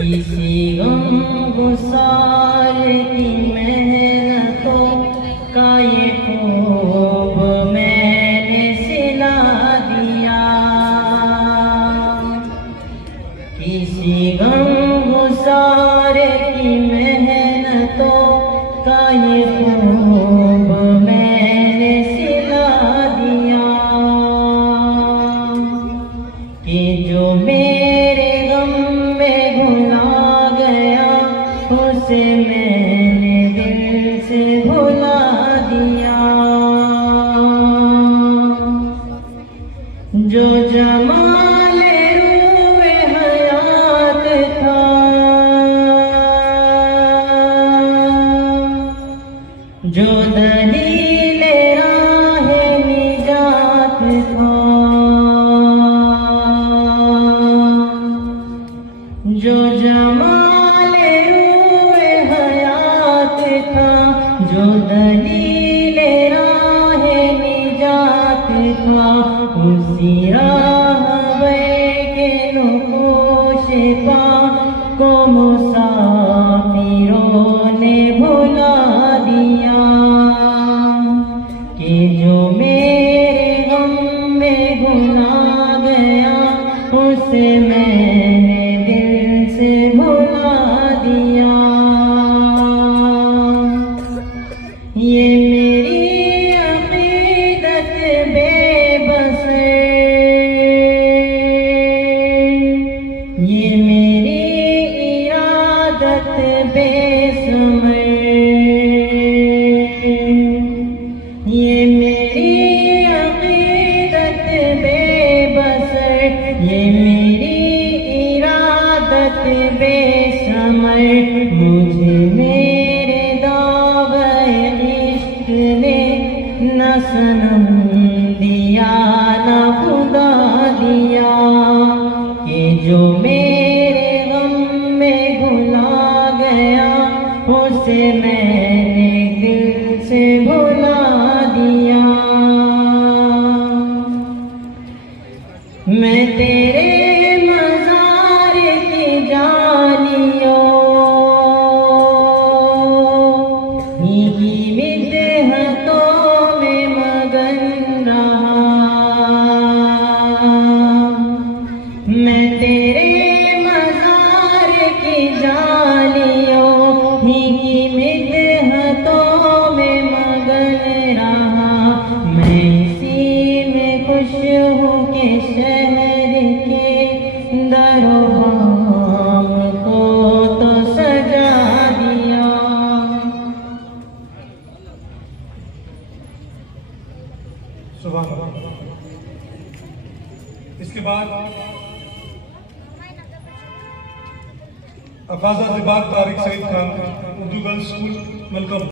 किसी गमगुसार की मेहनतों का ये खूब मैंने सिला दिया। किसी गमगुसार की मेहनतों का ये खूब मैंने सिला दिया कि जो मेरे गम में भुला गया उसे मैंने दिल से भुला दिया। जो जमाल रूए हयात था, जो दलील राहे निजात था, जो जमाल रूए हयात था, जो दलील राहे निजात था, उसी राहवे के नोश पा को मुसाफिरों ने भुला दिया कि जो मेरे गम में भुला गया उसे मैंने दिल से भुला दिया। ये मेरी अक़ीदत बेबस, ये मेरी इरादत बेसमर, ये मेरी अक़ीदत बेबसर, ये मेरी इरादत बेसमर, मुझे मेरे दावे इश्क ने न सनम दिया न खुदा दिया कि जो मेरे गम में भुला गया उसे मैंने दिल से भुला दिया। मैं तेरे मज़ार की जालियों की मिदहतों में मगन रहा। मैं तेरे मज़ार की जालियों की मिदहतों में मगन रहा। मैं इसी में खुश हूँ कि शहर के दरबार को तो सजा दिया। सुभान अल्लाह। इसके बाद अफाजा ज़िबार Tariq Saeed Khan, Urdu girls school, welcome.